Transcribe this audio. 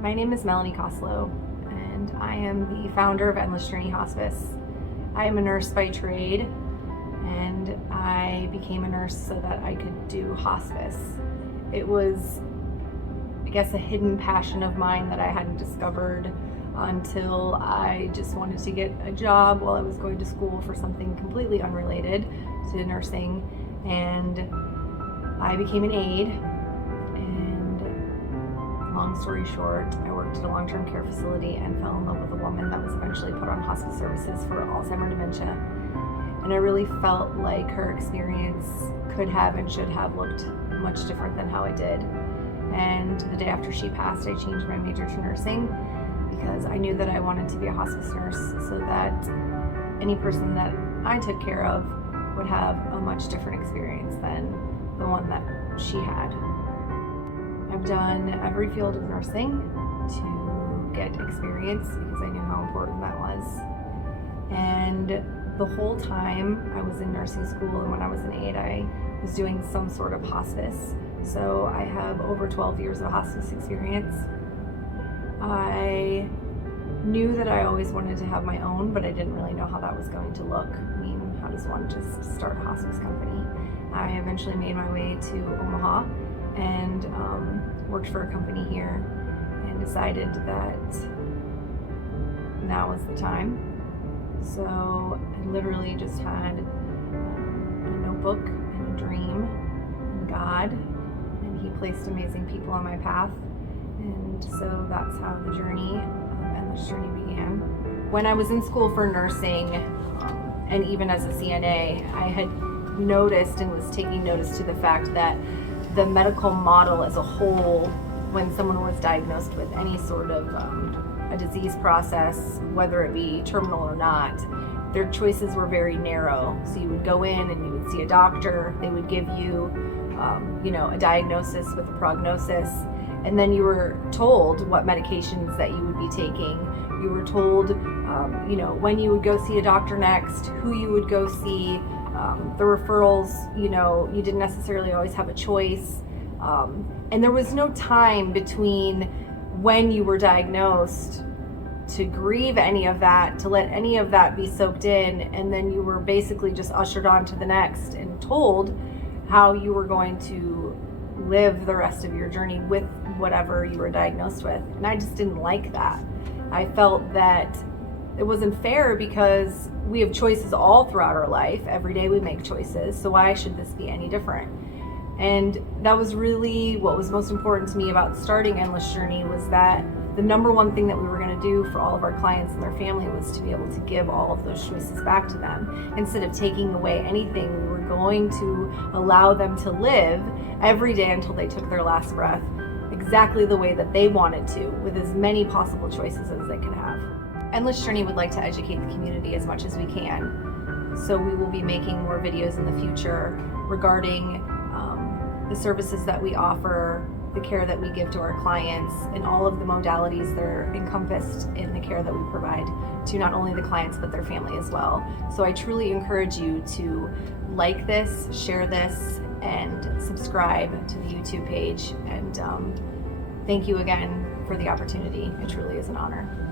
My name is Melanie Koslow, and I am the founder of Endless Journey Hospice. I am a nurse by trade, and I became a nurse so that I could do hospice. It was, I guess, a hidden passion of mine that I hadn't discovered until I just wanted to get a job while I was going to school for something completely unrelated to nursing, and I became an aide. Long story short, I worked at a long-term care facility and fell in love with a woman that was eventually put on hospice services for Alzheimer's dementia. And I really felt like her experience could have and should have looked much different than how it did. And the day after she passed, I changed my major to nursing because I knew that I wanted to be a hospice nurse so that any person that I took care of would have a much different experience than the one that she had. I've done every field of nursing to get experience because I knew how important that was. And the whole time I was in nursing school and when I was an aide, I was doing some sort of hospice. So I have over 12 years of hospice experience. I knew that I always wanted to have my own, but I didn't really know how that was going to look. I mean, how does one just start a hospice company? I eventually made my way to Omaha and worked for a company here and decided that now was the time. So I literally just had a notebook and a dream and God, and He placed amazing people on my path. And so that's how the journey of Endless Journey began. When I was in school for nursing, and even as a CNA, I had noticed and was taking notice to the fact that the medical model as a whole, when someone was diagnosed with any sort of a disease process, whether it be terminal or not, their choices were very narrow. So you would go in and you would see a doctor, they would give you, a diagnosis with a prognosis, and then you were told what medications that you would be taking. You were told, when you would go see a doctor next, who you would go see. The referrals, you didn't necessarily always have a choice. And there was no time between when you were diagnosed to grieve any of that, to let any of that be soaked in, and then you were basically just ushered on to the next and told how you were going to live the rest of your journey with whatever you were diagnosed with. And I just didn't like that. I felt that it wasn't fair because we have choices all throughout our life. Every day we make choices, so why should this be any different? And that was really what was most important to me about starting Endless Journey, was that the number one thing that we were going to do for all of our clients and their family was to be able to give all of those choices back to them. Instead of taking away anything, we were going to allow them to live every day until they took their last breath exactly the way that they wanted to, with as many possible choices as they could have. Endless Journey would like to educate the community as much as we can. So we will be making more videos in the future regarding the services that we offer, the care that we give to our clients, and all of the modalities that are encompassed in the care that we provide to not only the clients but their family as well. So I truly encourage you to like this, share this, and subscribe to the YouTube page. And thank you again for the opportunity. It truly is an honor.